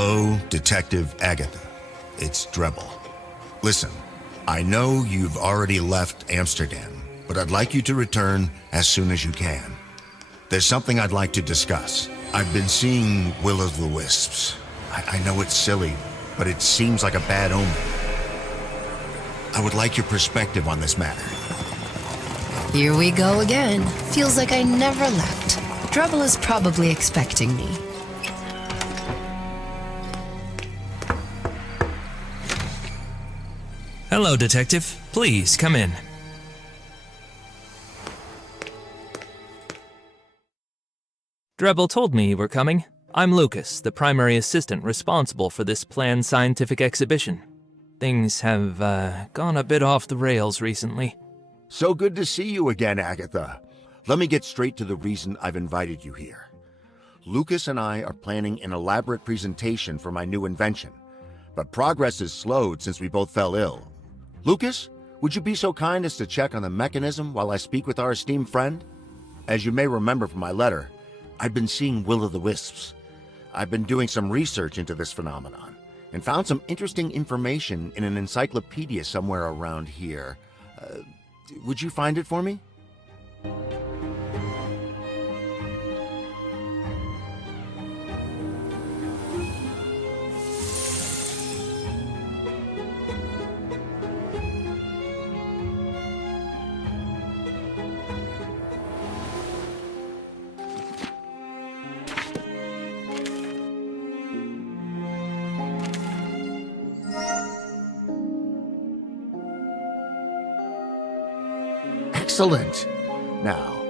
Hello, Detective Agatha. It's Drebbel. Listen, I know you've already left Amsterdam, but I'd like you to return as soon as you can. There's something I'd like to discuss. I've been seeing will-o'-the-wisps. I know it's silly, but it seems like a bad omen. I would like your perspective on this matter. Here we go again. Feels like I never left. Drebbel is probably expecting me. Hello, Detective. Please, come in. Drebbel told me you were coming. I'm Lucas, the primary assistant responsible for this planned scientific exhibition. Things have, gone a bit off the rails recently. So good to see you again, Agatha. Let me get straight to the reason I've invited you here. Lucas and I are planning an elaborate presentation for my new invention, but progress has slowed since we both fell ill. Lucas, would you be so kind as to check on the mechanism while I speak with our esteemed friend? As you may remember from my letter, I've been seeing will-o'-the-wisps. I've been doing some research into this phenomenon and found some interesting information in an encyclopedia somewhere around here. Would you find it for me? Excellent. Now,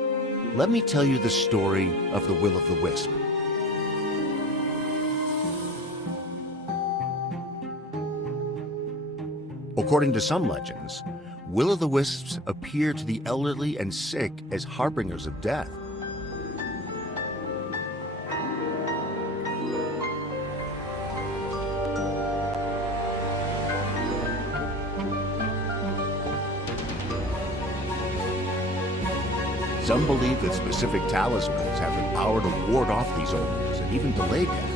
let me tell you the story of the will-o'-the-wisp. According to some legends, will-o'-the-wisps appear to the elderly and sick as harbingers of death. Some believe that specific talismans have the power to ward off these omens and even delay death.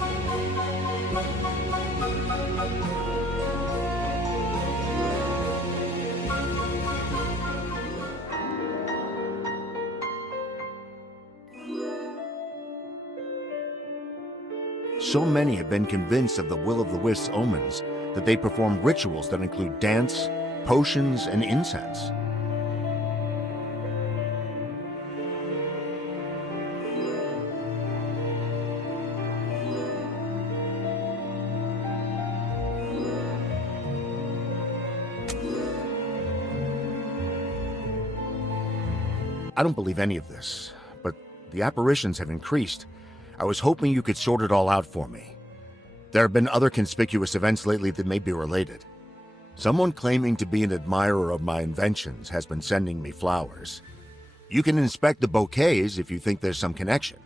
So many have been convinced of the will-o'-the-wisp's omens that they perform rituals that include dance, potions, and incense. I don't believe any of this, but the apparitions have increased. I was hoping you could sort it all out for me. There have been other conspicuous events lately that may be related. Someone claiming to be an admirer of my inventions has been sending me flowers. You can inspect the bouquets if you think there's some connection.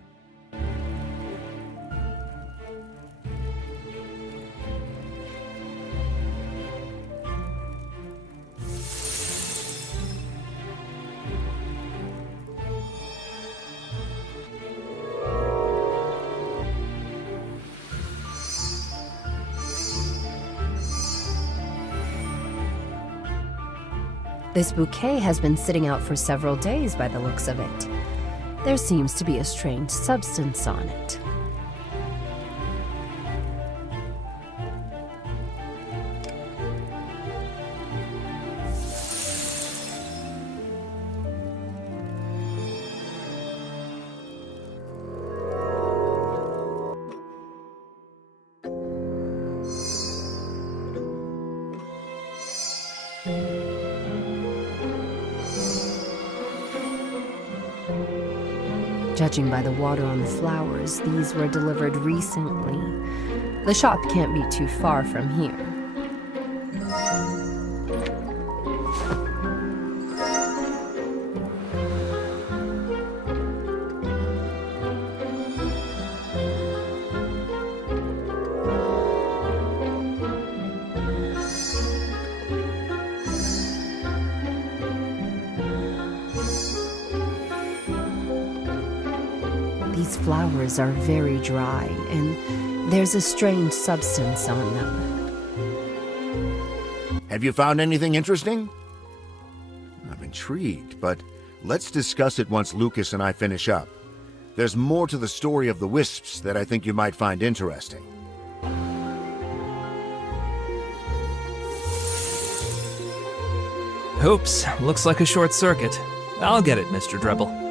This bouquet has been sitting out for several days by the looks of it. There seems to be a strange substance on it. Judging by the water on the flowers, these were delivered recently. The shop can't be too far from here. These flowers are very dry, and There's a strange substance on them. Have you found anything interesting? I'm intrigued, but let's discuss it once Lucas and I finish up. There's more to the story of the wisps that I think you might find interesting. Oops, looks like a short circuit. I'll get it, Mr. Drebbel.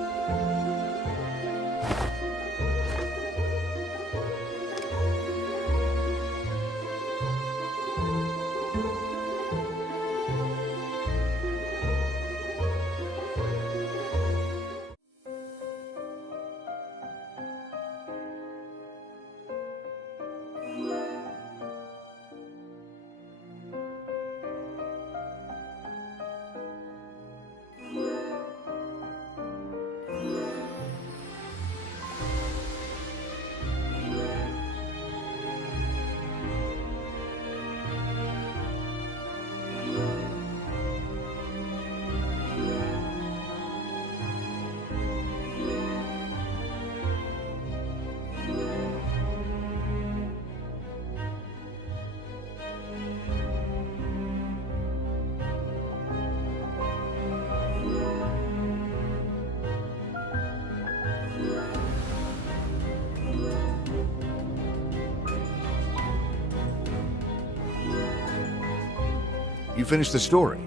You finished the story.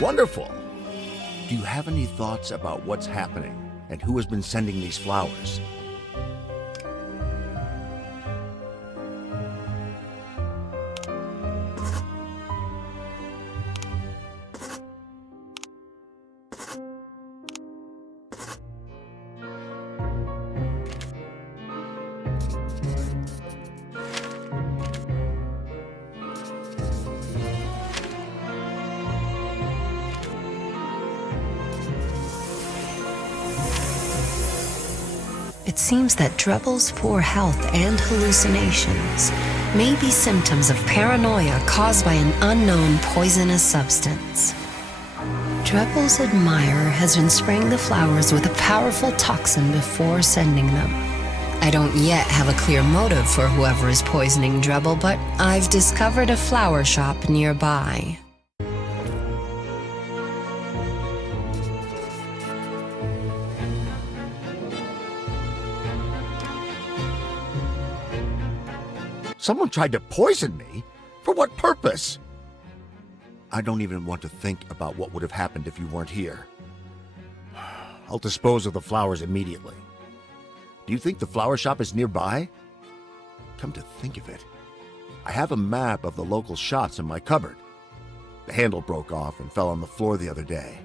Wonderful! Do you have any thoughts about what's happening and who has been sending these flowers? It seems that Drebbel's poor health and hallucinations may be symptoms of paranoia caused by an unknown poisonous substance. Drebbel's admirer has been spraying the flowers with a powerful toxin before sending them. I don't yet have a clear motive for whoever is poisoning Drebbel, but I've discovered a flower shop nearby. Someone tried to poison me? For what purpose? I don't even want to think about what would have happened if you weren't here. I'll dispose of the flowers immediately. Do you think the flower shop is nearby? Come to think of it, I have a map of the local shops in my cupboard. The handle broke off and fell on the floor the other day.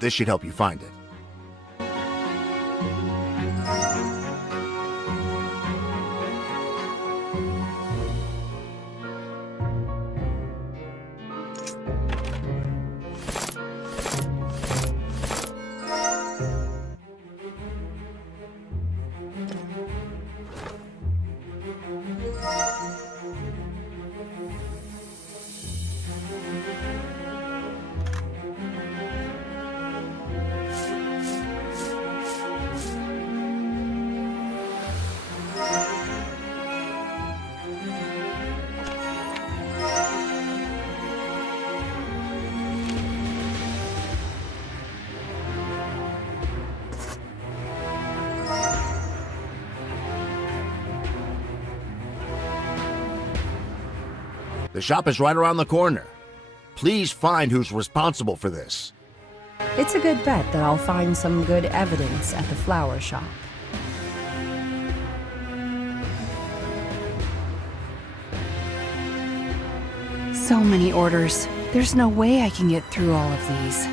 This should help you find it. The shop is right around the corner. Please find who's responsible for this. It's a good bet that I'll find some good evidence at the flower shop. So many orders. There's no way I can get through all of these.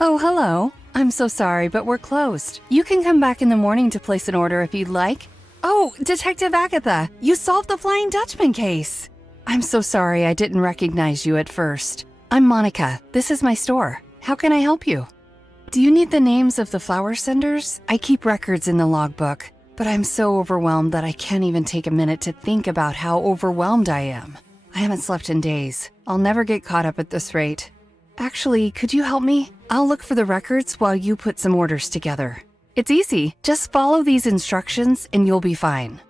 Oh, hello. I'm so sorry, but we're closed. You can come back in the morning to place an order if you'd like. Oh, Detective Agatha, you solved the Flying Dutchman case. I'm so sorry I didn't recognize you at first. I'm Monica. This is my store. How can I help you? Do you need the names of the flower senders? I keep records in the logbook, but I'm so overwhelmed that I can't even take a minute to think about how overwhelmed I am. I haven't slept in days. I'll never get caught up at this rate. Actually, could you help me? I'll look for the records while you put some orders together. It's easy. Just follow these instructions and you'll be fine.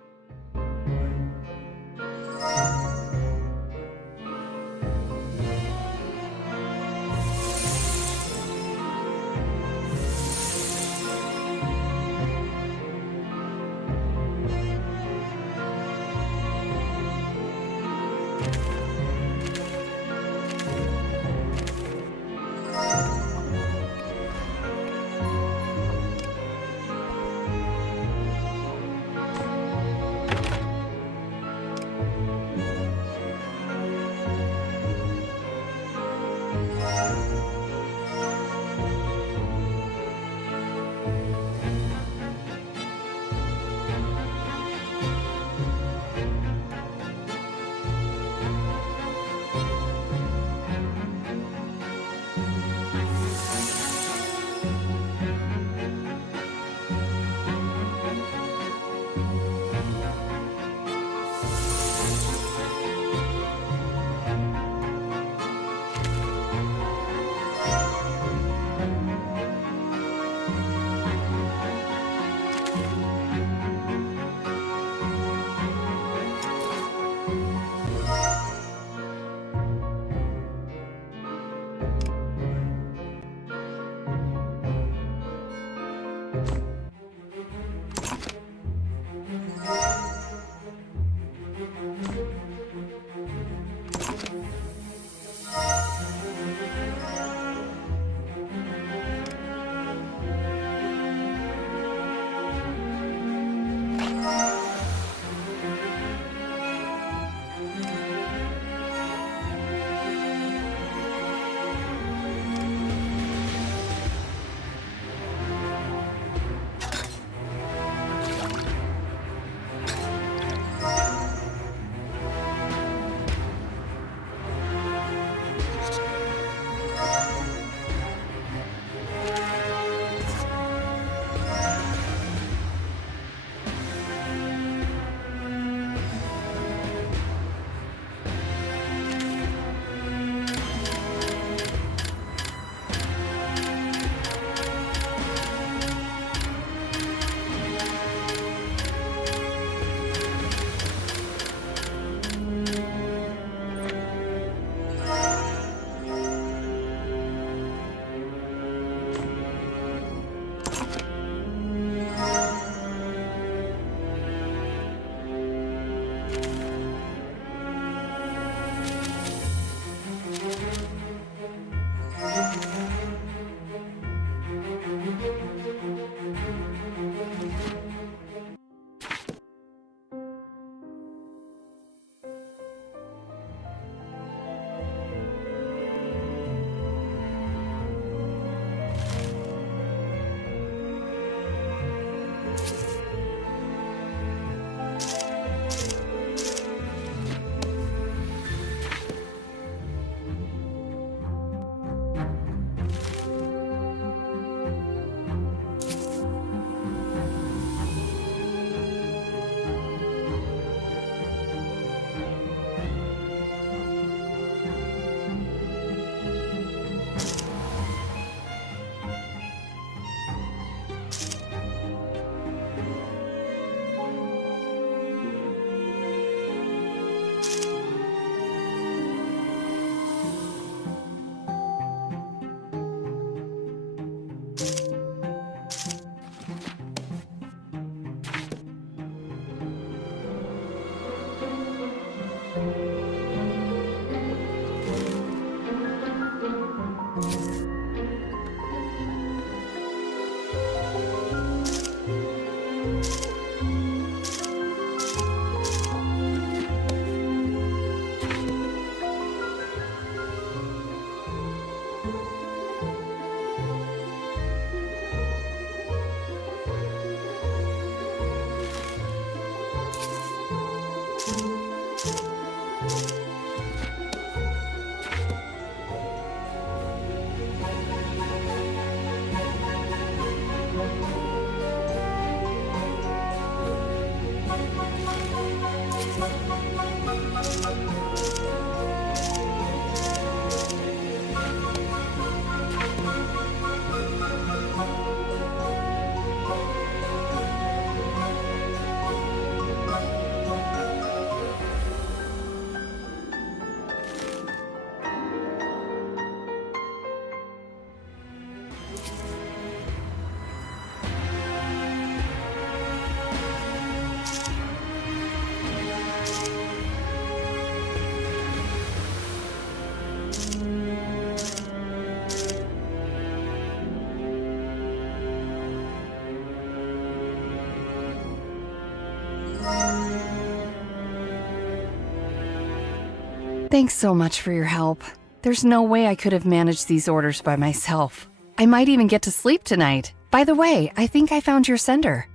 Thanks so much for your help. There's no way I could have managed these orders by myself. I might even get to sleep tonight. By the way, I think I found your sender.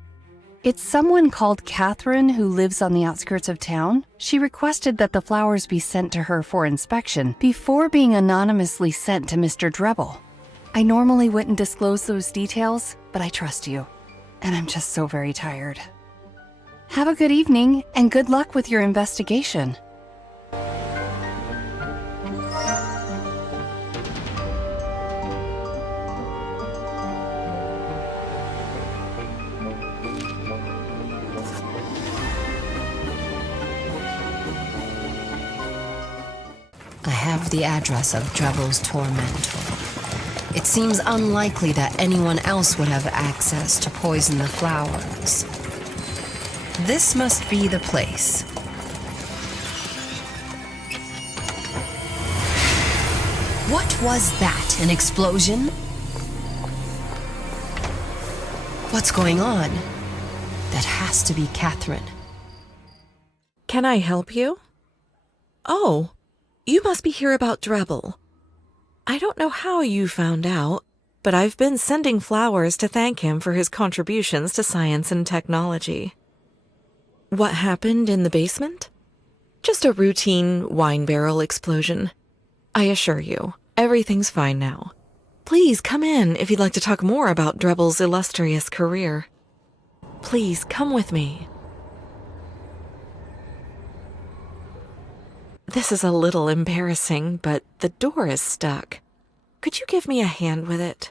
It's someone called Katharine who lives on the outskirts of town. She requested that the flowers be sent to her for inspection before being anonymously sent to Mr. Drebbel. I normally wouldn't disclose those details, but I trust you. And I'm just so very tired. Have a good evening, and good luck with your investigation. I have the address of Drebbel's tormentor. It seems unlikely that anyone else would have access to poison the flowers. This must be the place. What was that? An explosion? What's going on? That has to be Katharine. Can I help you? Oh, you must be here about Drebbel. I don't know how you found out, but I've been sending flowers to thank him for his contributions to science and technology. What happened in the basement? Just a routine wine barrel explosion. I assure you, everything's fine now. Please come in if you'd like to talk more about Drebbel's illustrious career. Please come with me. This is a little embarrassing, but the door is stuck. Could you give me a hand with it?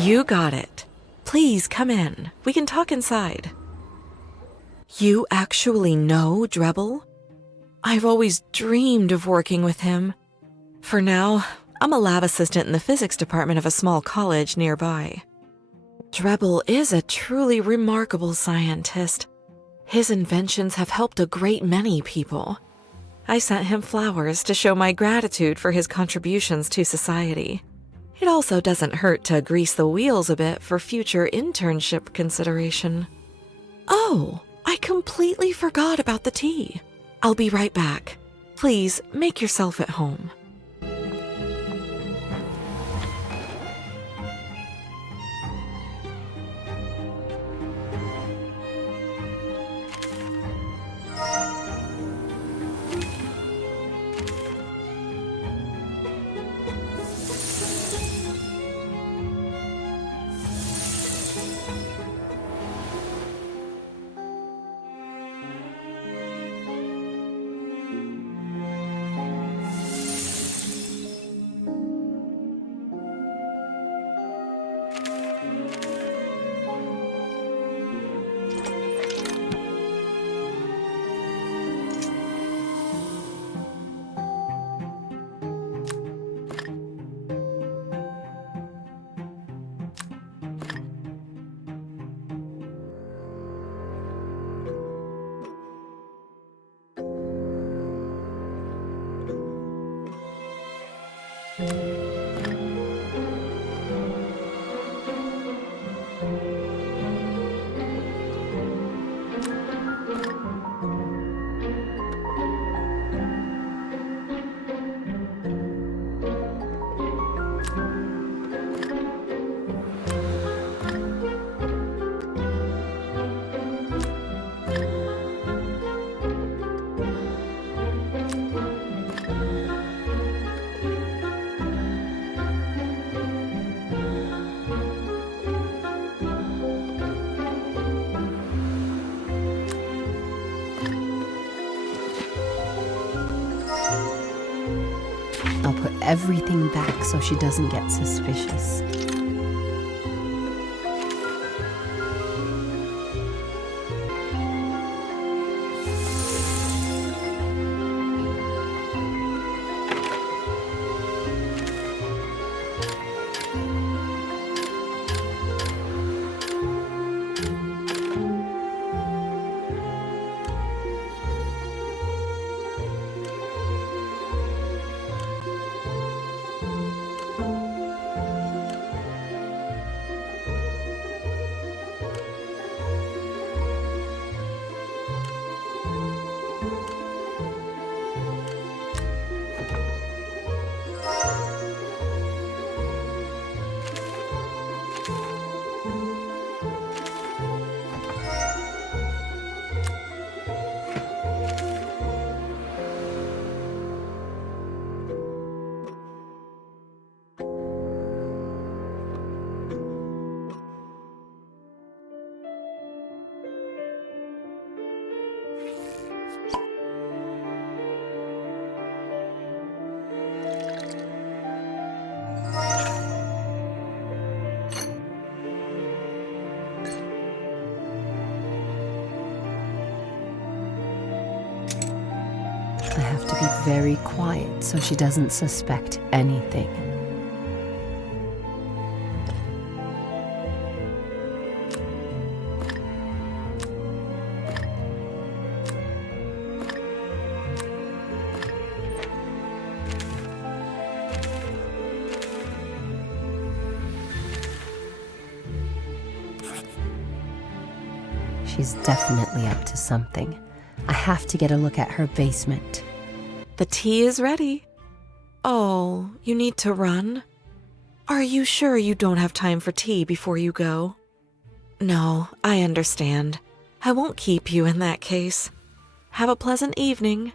You got it. Please come in. We can talk inside. You actually know Drebbel? I've always dreamed of working with him. For now, I'm a lab assistant in the physics department of a small college nearby. Drebbel is a truly remarkable scientist. His inventions have helped a great many people. I sent him flowers to show my gratitude for his contributions to society. It also doesn't hurt to grease the wheels a bit for future internship consideration. Oh, I completely forgot about the tea. I'll be right back. Please make yourself at home. I'll put everything back so she doesn't get suspicious. I have to be very quiet so she doesn't suspect anything. She's definitely up to something. I have to get a look at her basement. The tea is ready. Oh, you need to run? Are you sure you don't have time for tea before you go? No, I understand. I won't keep you in that case. Have a pleasant evening.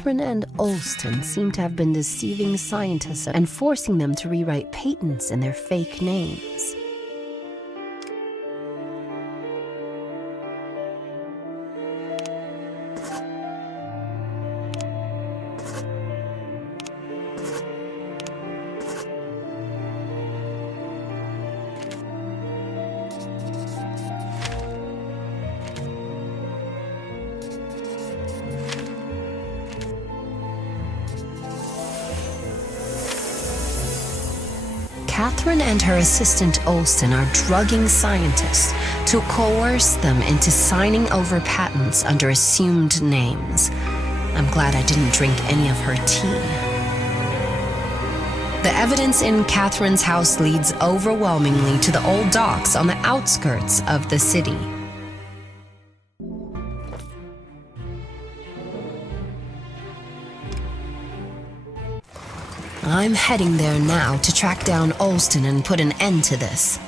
Katharine and Olston seem to have been deceiving scientists and forcing them to rewrite patents in their fake names. Katharine and her assistant Olston are drugging scientists to coerce them into signing over patents under assumed names. I'm glad I didn't drink any of her tea. The evidence in Katharine's house leads overwhelmingly to the old docks on the outskirts of the city. I'm heading there now to track down Olston and put an end to this.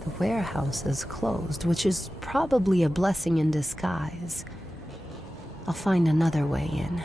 The warehouse is closed, which is probably a blessing in disguise. I'll find another way in.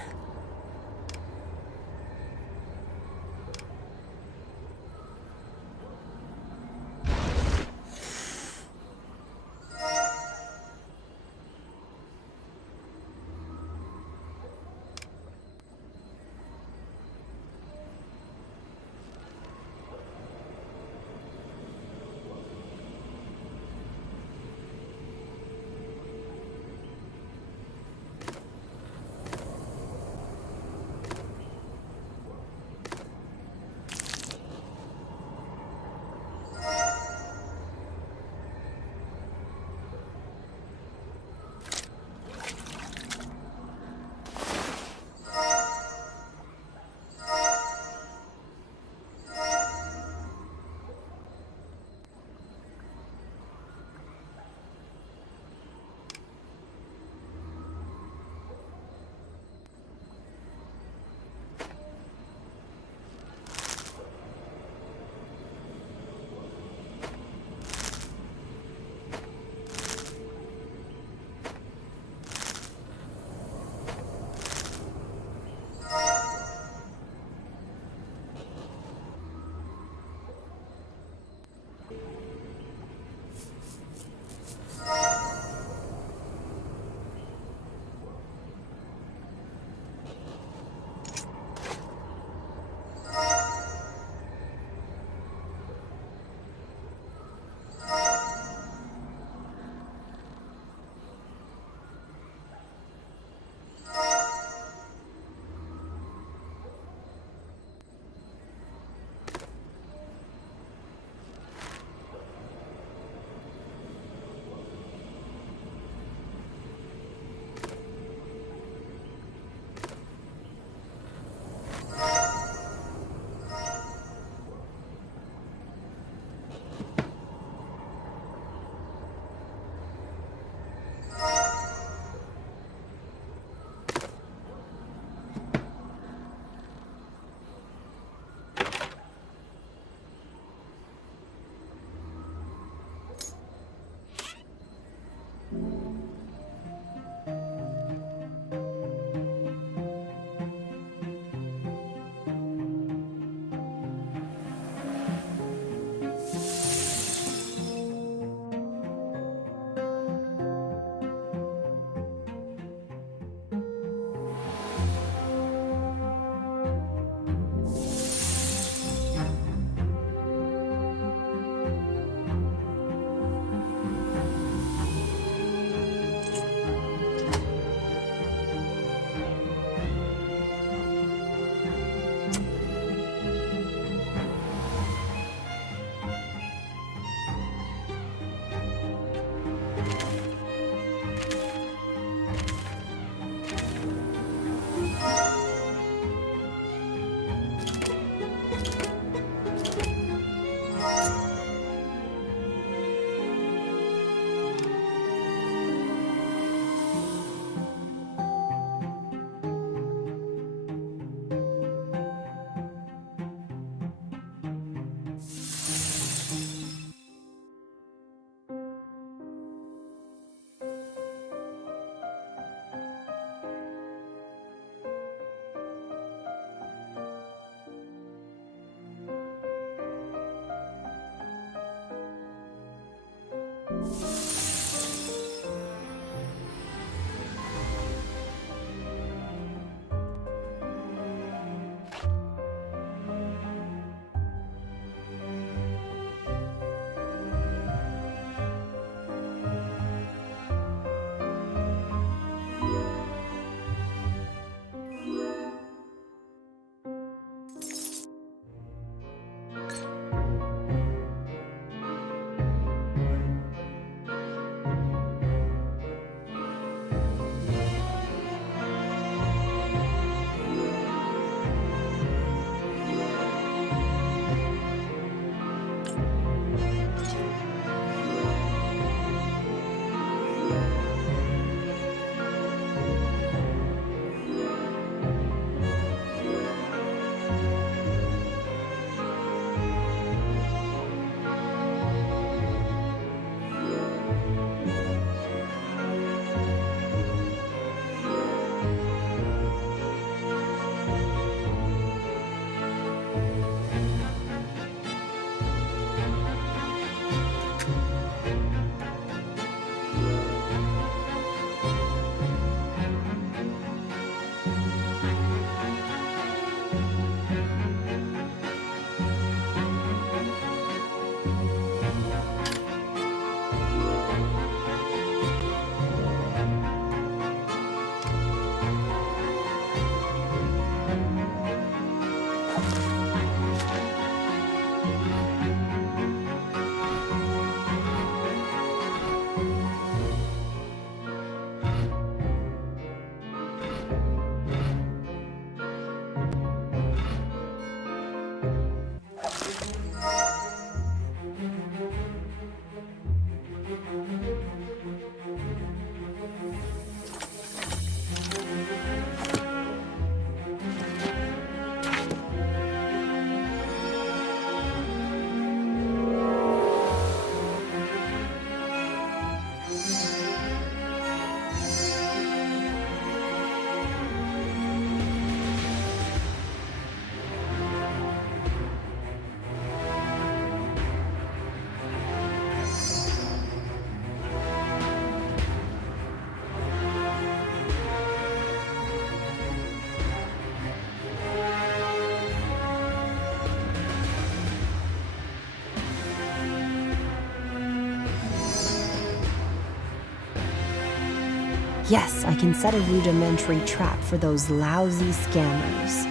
Yes, I can set a rudimentary trap for those lousy scammers.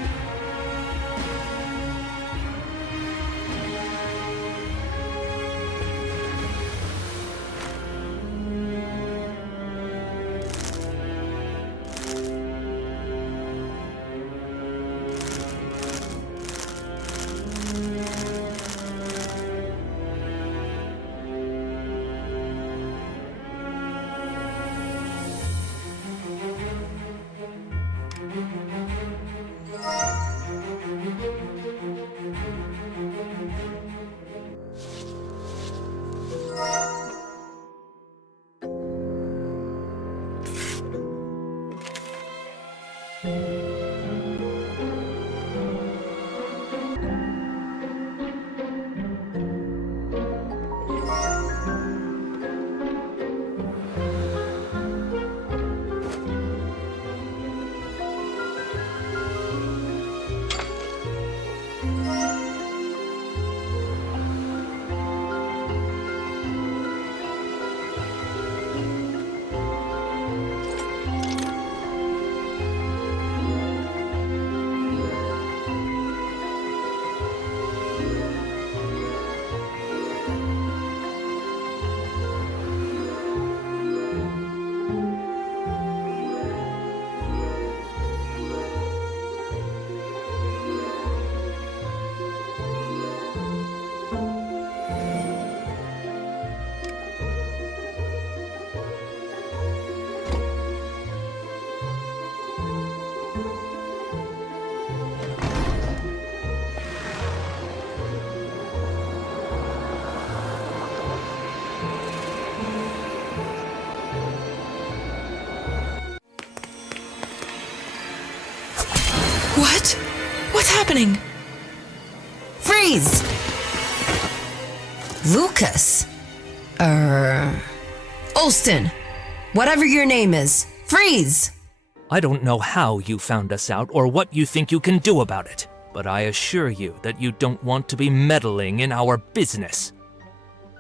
What? What's happening? Freeze! Lucas! Olston! Whatever your name is, freeze! I don't know how you found us out or what you think you can do about it, but I assure you that you don't want to be meddling in our business.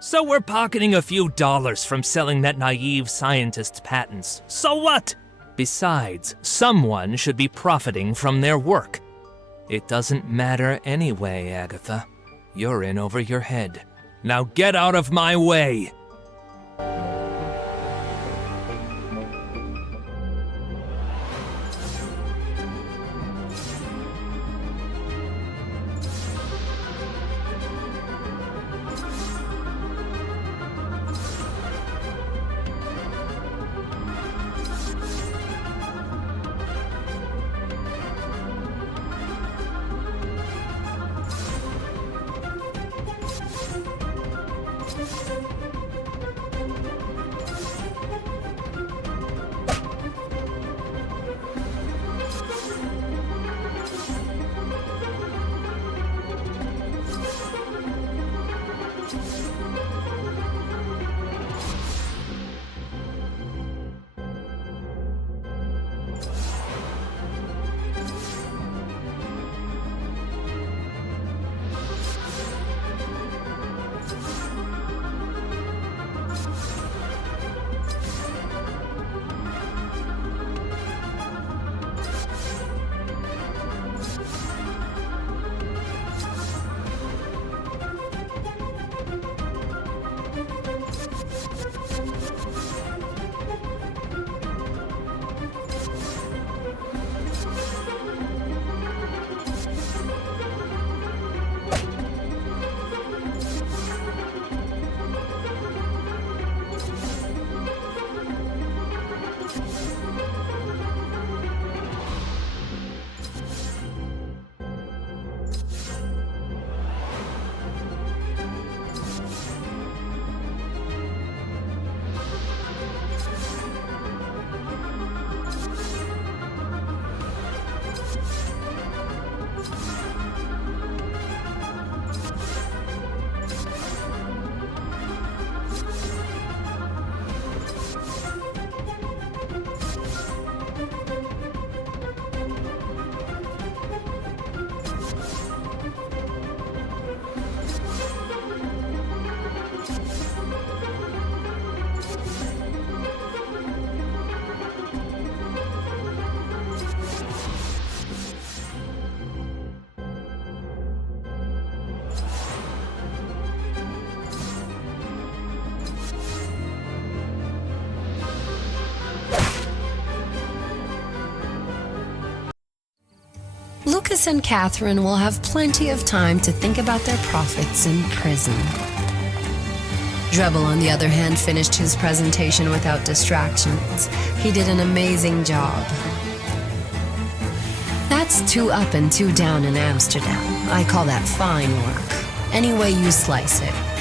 So we're pocketing a few dollars from selling that naive scientist's patents. So what? Besides, someone should be profiting from their work. It doesn't matter anyway, Agatha. You're in over your head. Now get out of my way! Lucas and Katharine will have plenty of time to think about their profits in prison. Drebbel, on the other hand, finished his presentation without distractions. He did an amazing job. That's 2 up and 2 down in Amsterdam. I call that fine work. Any way you slice it.